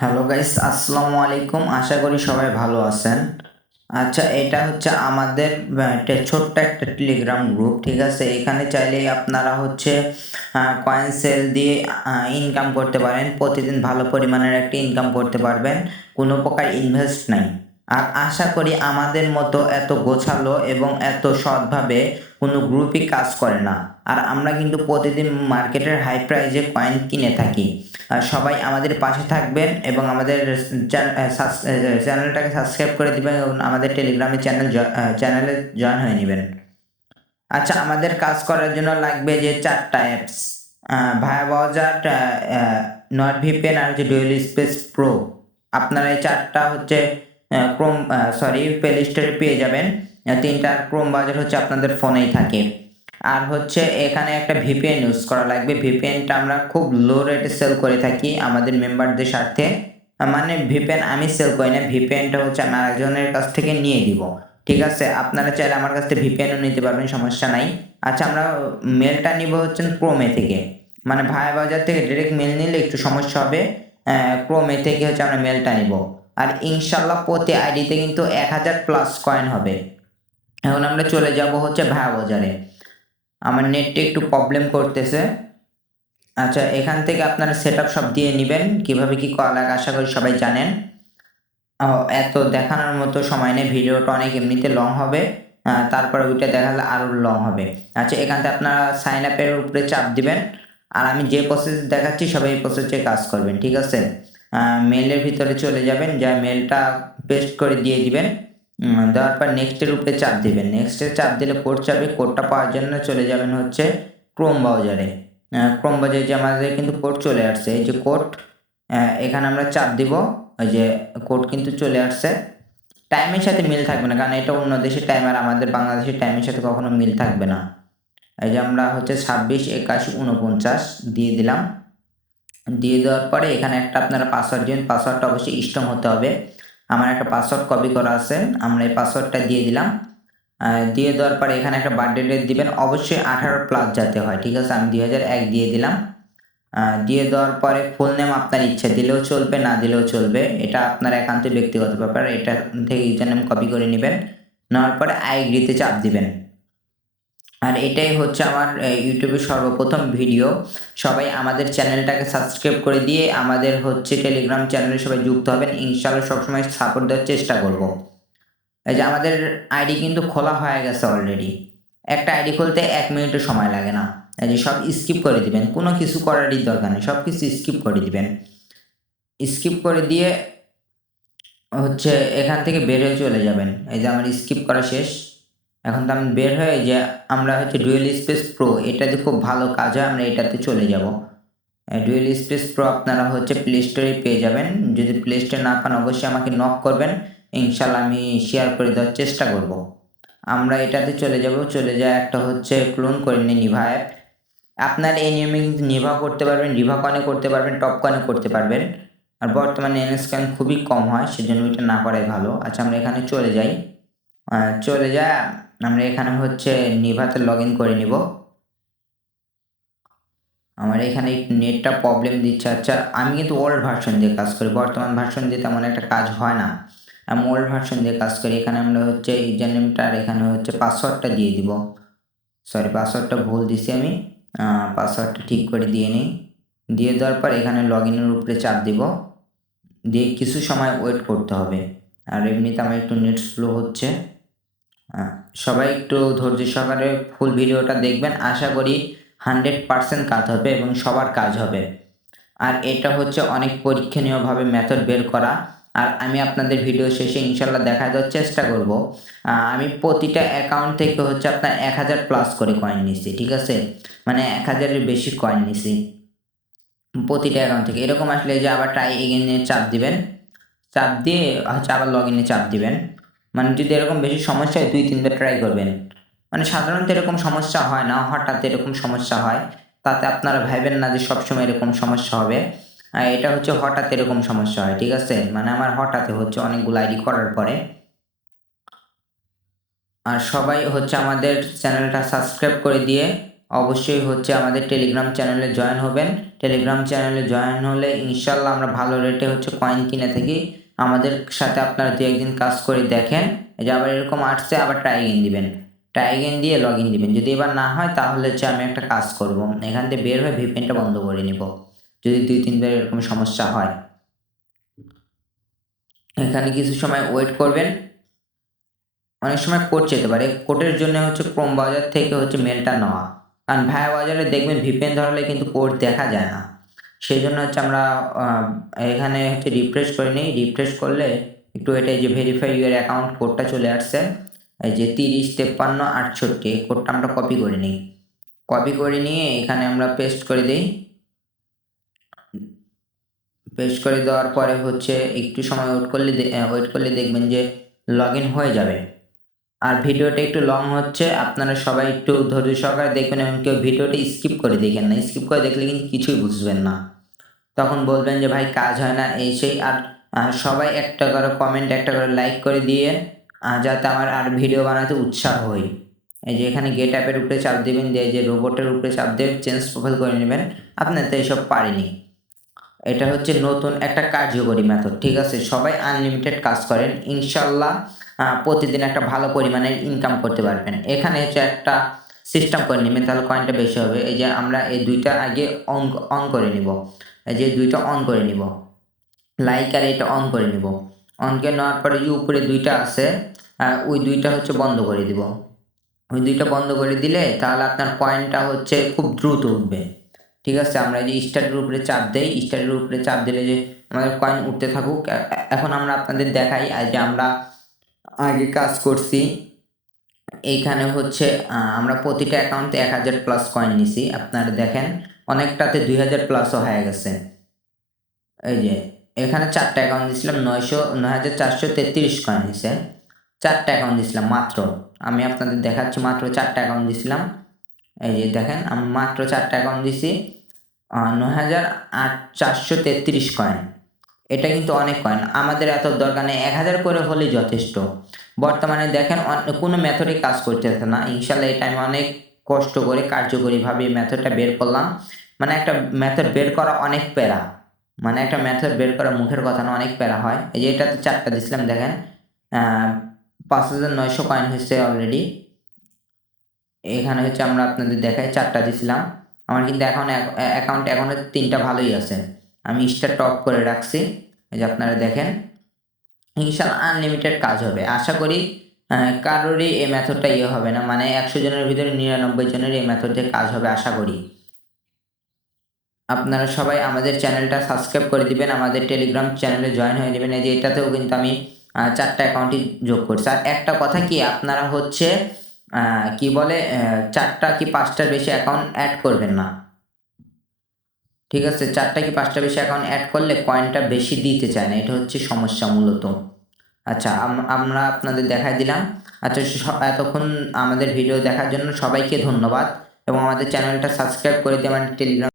Hello guys, আসসালামু আলাইকুম। আশা করি সবাই ভালো আছেন। আচ্ছা, এটা হচ্ছে আমাদের ছোট্ট একটা টেলিগ্রাম গ্রুপ, ঠিক আছে? এখানে চাইলেই আপনারা হচ্ছে কয়েন সেল দিয়ে ইনকাম করতে পারেন। প্রতিদিন ভালো পরিমাণের একটা ইনকাম করতে পারবেন। কোনো প্রকার ইনভেস্ট নাই। আর আশা করি আমাদের মতো এত গোছালো এবং এত সৎভাবে কোনো গ্রুপই কাজ করে না। আর আমরা কিন্তু প্রতিদিন মার্কেটের হাই প্রাইসে কয়েন কিনে থাকি। সবাই আমাদের পাশে থাকবেন এবং আমাদের চ্যানেলটাকে সাবস্ক্রাইব করে দিবেন এবং আমাদের টেলিগ্রামে চ্যানেলে জয়েন হয়ে নিবেন। আচ্ছা, আমাদের কাজ করার জন্য লাগবে যে ৪ টা apps, via browser, not VPN আর হচ্ছে ডুয়েল স্পেস প্রো। আপনারা এই ৪ টা হচ্ছে প্লে স্টোরে পেয়ে যাবেন। ৩ টা ক্রোম ব্রাউজার হচ্ছে আপনাদের ফোনেই থাকে। আর হচ্ছে এখানে একটা ভিপিএন ইউজ করা লাগবে। ভিপিএনটা আমরা খুব লো রেটে সেল করে থাকি আমাদের মেম্বারদের স্বার্থে। মানে ভিপিএন আমি সেল করি না, ভিপিএনটা হচ্ছে আমি আরেকজনের কাছ থেকে নিয়ে দিব। ঠিক আছে? আপনারা চাইলে আমার কাছ থেকে ভিপিএনও নিতে পারবেন, সমস্যা নাই। আচ্ছা, আমরা মেলটা নিব হচ্ছে ক্রোমে থেকে। মানে ভায়া বাজার থেকে ডিরেক্ট মেল নিলে একটু সমস্যা হবে। ক্রোমে থেকে হচ্ছে আমরা মেলটা নিব। আর ইনশাআল্লাহ প্রতি আইডিতে কিন্তু ১,০০০ প্লাস কয়েন হবে। এখন আমরা চলে যাব হচ্ছে ভায়া বাজারে। আমার নেটটা একটু প্রবলেম করতেছে। আচ্ছা, এখান থেকে আপনারা সেটআপ সব দিয়ে নিবেন। কিভাবে কি করা লাগে আশা করি সবাই জানেন। এত দেখানোর মতো সময় নেই। ভিডিওটা অনেক এমনিতে লং হবে। তারপরে ওইটা দেখালে আরো লং হবে। আচ্ছা, এখান থেকে আপনারা সাইন আপ এর উপরে চাপ দিবেন। আর আমি যে প্রসেস দেখাচ্ছি সবাই এই প্রসেসে কাজ করবেন। ঠিক আছে? মেইলের ভিতরে চলে যাবেন, যা মেইলটা পেস্ট করে দিয়ে দিবেন। দেওয়ার পর নেক্সট এর উপরে চাপ দিবেন। নেক্সট এ চাপ দিলে কোড চাবে। কোডটা পাওয়ার জন্য চলে যাবেন হচ্ছে ক্রোম ব্রাউজারে। ক্রোম ব্রাউজারে যে আমাদের কিন্তু কোড চলে আসছে। এই যে কোড, এখানে আমরা চাপ দিব। ওই যে কোড কিন্তু চলে আসছে। টাইমের সাথে মিল থাকবে না, কারণ এটা অন্য দেশের টাইম আর আমাদের বাংলাদেশের টাইমের সাথে কখনো মিল থাকবে না। এই যে আমরা হচ্ছে ২৬, ৮১, ৪৯ দিয়ে দিলাম। দিয়ে দেওয়ার পরে এখানে একটা আপনারা পাসওয়ার্ড দিবেন। পাসওয়ার্ডটা অবশ্যই স্ট্রং হতে হবে। আমার একটা পাসওয়ার্ড কপি করা আছে। আমরা এই পাসওয়ার্ডটা দিয়ে দিলাম। দিয়ে দেওয়ার পরে এখানে একটা বার্থডে ডেট দিবেন। অবশ্যই ১৮ প্লাস যাতে হয়। ঠিক আছে? আমি ২০০১ দিয়ে দিলাম। দিয়ে দেওয়ার পরে ফুল নেম আপনার ইচ্ছা দিলেও চলবে, না দিলেও চলবে। এটা আপনার একান্ত ব্যক্তিগত ব্যাপার। এটা থেকে ইউজার নেম কপি করে নিবেন। নেওয়ার পরে আই এগ্রি তে চাপ দিবেন। আর এটাই হচ্ছে আমার ইউটিউবের সর্বপ্রথম ভিডিও। সবাই আমাদের চ্যানেলটাকে সাবস্ক্রাইব করে দিয়ে আমাদের হচ্ছে টেলিগ্রাম চ্যানেলে সবাই যুক্ত হবেন। ইনশাআল্লাহ সবসময় সাপোর্ট দেওয়ার চেষ্টা করব। এই যে আমাদের আইডি কিন্তু খোলা হয়ে গেছে অলরেডি। একটা আইডি খুলতে ১ মিনিটও সময় লাগে না। এই যে সব স্কিপ করে দিবেন। কোনো কিছু করারই দরকার নেই। সবকিছু স্কিপ করে দিবেন। স্কিপ করে দিয়ে হচ্ছে এখান থেকে বের হয়ে চলে যাবেন। এই যে আমার স্কিপ করা শেষ। এখন তো আমি বের হয়ে এই যে আমরা হচ্ছে ডুয়েল স্পেস প্রো, এটাতে খুব ভালো কাজ হয়। আমরা এটাতে চলে যাব। ডুয়েল স্পেস প্রো আপনারা হচ্ছে প্লে স্টোরে পেয়ে যাবেন। যদি প্লে স্টোরে না পান অবশ্যই আমাকে নক করবেন। ইনশাআল্লাহ আমি শেয়ার করে দেওয়ার চেষ্টা করব। আমরা এটাতে চলে যাব। চলে যাওয়া একটা হচ্ছে ক্লোন করে নিই নিভা অ্যাপ। আপনার এই নিয়মে কিন্তু নিভা করতে পারবেন, রিভা কয়েনে করতে পারবেন, টপ কয়েনে করতে পারবেন। আর বর্তমানে এনএস কয়েন খুবই কম হয়, সেজন্য ওইটা না করাই ভালো। আচ্ছা, আমরা এখানে চলে যাই। চলে যায়া আমরা এখানে হচ্ছে নিভাতে লগইন করে নিব। আমার এখানে একটু নেটটা প্রবলেম দিচ্ছে। আচ্ছা, আমি কিন্তু ওল্ড ভার্সন দিয়ে কাজ করি। বর্তমান ভার্সন দিয়ে তেমন একটা কাজ হয় না। আমি ওল্ড ভার্সন দিয়ে কাজ করি। এখানে আমরা হচ্ছে ইউজার নেমটা আর এখানে হচ্ছে পাসওয়ার্ডটা দিয়ে দিব। সরি, পাসওয়ার্ডটা ভুল দিছি আমি। পাসওয়ার্ডটা ঠিক করে দিয়ে নিই। দিয়ে দেওয়ার পর এখানে লগইনের উপরে চাপ দিব। দিয়ে কিছু সময় ওয়েট করতে হবে। আর এমনিতে আমার একটু নেট স্লো হচ্ছে। সবাই একটু ধৈর্য সহকারে ফুল ভিডিওটা দেখবেন। আশা করি 100% কাজ হবে এবং সবার কাজ হবে। আর এটা হচ্ছে অনেক পরীক্ষণীয়ভাবে মেথড বের করা। আর আমি আপনাদের ভিডিও শেষে ইনশাআল্লাহ দেখায় দেওয়ার চেষ্টা করব। আমি প্রতিটা অ্যাকাউন্ট থেকে হচ্ছে আপনার ১,০০০ প্লাস করে কয়েন নিছি। ঠিক আছে? মানে ১,০০০ এর বেশি কয়েন নিছি। প্রতিটা অ্যাকাউন্ট থেকে। এরকম আসলে যে আবার ট্রাই এগেইন এ চাপ দিবেন। চাপ দিয়ে হচ্ছে আবার লগইনে চাপ দিবেন। মানে যদি এরকম বেশি সমস্যা হয় ২-৩ বার ট্রাই করবেন। মানে সাধারণত এরকম সমস্যা হয় না, হঠাৎ এরকম সমস্যা হয়। তাতে আপনারা ভাইবেন না যে সবসময় এরকম সমস্যা হবে। এটা হচ্ছে হঠাৎ এরকম সমস্যা হয়। ঠিক আছে? মানে আমার হঠাৎই হচ্ছে অনেকগুলো আইডি করার পরে। আর সবাই হচ্ছে আমাদের চ্যানেলটা সাবস্ক্রাইব করে দিয়ে অবশ্যই হচ্ছে আমাদের টেলিগ্রাম চ্যানেলে জয়েন হবেন। টেলিগ্রাম চ্যানেলে জয়েন হলে ইনশাল্লাহ আমরা ভালো রেটে হচ্ছে কয়েন কিনে থাকি। আমাদের সাথে আপনারা 2 একদিন কাজ করে দেখেন, যে আবার এরকম আসছে আবার ট্রাই এগেইন দিবেন, ট্রাই এগেইন দিয়ে লগ ইন দিবেন। যদি এবার না হয় তাহলে হচ্ছে আমি একটা কাজ করব, এখান থেকে বের হয়ে ভিপিএনটা বন্ধ করে নিব, যদি 2-3 বার এরকম সমস্যা হয়। এখানে কিছু সময় ওয়েট করবেন, অনেক সময় কোড যেতে পারে। কোডের জন্য হচ্ছে ক্রোম ব্রাউজার থেকে হচ্ছে মেলটা নেওয়া, কারণ ভায়া ব্রাউজারে দেখবেন ভিপিএন ধরালে কিন্তু কোড দেখা যায় না। সেই জন্য হচ্ছে আমরা এখানে হচ্ছে রিফ্রেশ করে নিই। রিফ্রেশ করলে একটু এটা যে ভেরিফাই ইউর অ্যাকাউন্ট কোডটা চলে আসছে, এই যে 305368 কোডটা আমরা কপি করে নিই। কপি করে নিয়ে এখানে আমরা পেস্ট করে দিই। পেস্ট করে দেওয়ার পরে হচ্ছে একটু সময় ওয়েট করলে দেখবেন যে লগ ইন হয়ে যাবে। আর ভিডিওটা একটু লং হচ্ছে, আপনারা সবাই একটু ধৈর্য সহকারে দেখবেন এবং কেউ ভিডিওটা স্কিপ করে দেখেন না। স্কিপ করে দেখলে কিন্তু কিছুই বুঝবেন না, তখন বলবেন যে ভাই কাজ হয় না এই সেই। আর সবাই একটা করে কমেন্ট, একটা করে লাইক করে দিয়ে যাতে আমার আর ভিডিও বানাতে উৎসাহ হই। এই যে এখানে গেট অ্যাপের উপরে চাপ দেবেন, দিয়ে যে রোবটের উপরে চাপ দেবেন, চেঞ্জ প্রোফাইল করে নেবেন। আপনার তো এইসব পারেনি। এটা হচ্ছে নতুন একটা কার্যকরী মেথড, ঠিক আছে? সবাই আনলিমিটেড কাজ করেন, ইনশাল্লাহ প্রতিদিন একটা ভালো পরিমাণের ইনকাম করতে পারবেন। এখানে হচ্ছে একটা সিস্টেম করে নেবেন, তাহলে কয়েনটা বেশি হবে। এই যে আমরা এই 2টা আগে অন করে নিব, এই যে 2টা অন করে নিব, লাইক আর এটা অন করে নিব। অন করে নেওয়ার পরে যে উপরে 2টা আছে, ওই 2টা হচ্ছে বন্ধ করে দিব। ওই 2টা বন্ধ করে দিলে তাহলে আপনার কয়েনটা হচ্ছে খুব দ্রুত উঠবে, ঠিক আছে? আমরা যে স্টারের উপরে চাপ দেই, স্টারের উপরে চাপ দিলে যে আমাদের কয়েন উঠতে থাকুক। এখন আমরা আপনাদের দেখাই যে আমরা আগে কাজ করছি। এইখানে হচ্ছে আমরা প্রতিটা অ্যাকাউন্টে 1000+ কয়েন নিছি। আপনারা দেখেন অনেকটাতে 2000+ও হয়ে গেছে। এই যে এখানে 4টা অ্যাকাউন্ট দিছিলাম, 9433 কয়েন হয়েছে। 4টা অ্যাকাউন্ট দিছিলাম মাত্র। আমি আপনাদের দেখাচ্ছি, মাত্র 4টা অ্যাকাউন্ট দিছিলাম। এই যে দেখেন আমি মাত্র 4টা অ্যাকাউন্ট দিছি, 9433 কয়েন। এটা কিন্তু অনেক কয়েন, আমাদের এত দরকার নেই, 1000 করে হলেই যথেষ্ট। বর্তমানে দেখেন কোনো মেথডে কাজ করতেছে না। ইনশাল্লাহ এটা আমি অনেক কষ্ট করে কার্যকরীভাবে এই মেথডটা বের করলাম। মানে একটা মেথড বের করা অনেক প্যারা, মানে একটা মেথড বের করা মুখের কথা না, অনেক প্যারা হয়। এই যে এটাতে 4টা দিছিলাম, দেখেন 5900 কয়েন হয়েছে অলরেডি। এখানে হচ্ছে আমরা আপনাদের দেখাই 4টা দিছিলাম। আমার কিন্তু এখন অ্যাকাউন্ট এখনও 3টা ভালোই আছে। আমি স্টারটা অফ করে রাখছি। এই যে আপনারা দেখেন ইনশাল্লাহ আনলিমিটেড কাজ হবে। আশা করি কারোরই এই মেথডটা হবে না, মানে 100 জনের ভিতরে 99 জনের এই মেথড দিয়ে কাজ হবে আশা করি। আপনারা সবাই আমাদের চ্যানেলটা সাবস্ক্রাইব করে দিবেন, আমাদের টেলিগ্রাম চ্যানেলে জয়েন হয়ে যাবেন। এই যে এটাতেও কিন্তু আমি 4টা অ্যাকাউন্টই যোগ করছি। আর একটা কথা কি, আপনারা হচ্ছে কি বলে 4টা কি 5টার বেশি অ্যাকাউন্ট অ্যাড করবেন না, ঠিক আছে? 4টা কি 5টা বেশি অ্যাকাউন্ট অ্যাড করলে কয়েনটা বেশি দিতে চায় না, এটা হচ্ছে সমস্যা মূলত। আচ্ছা, আমরা আপনাদের দেখাই দিলাম। আচ্ছা, এতক্ষণ আমাদের ভিডিও দেখার জন্য সবাইকে ধন্যবাদ এবং আমাদের চ্যানেলটা সাবস্ক্রাইব করে দিয়ে আমাদের টেলিগ্রাম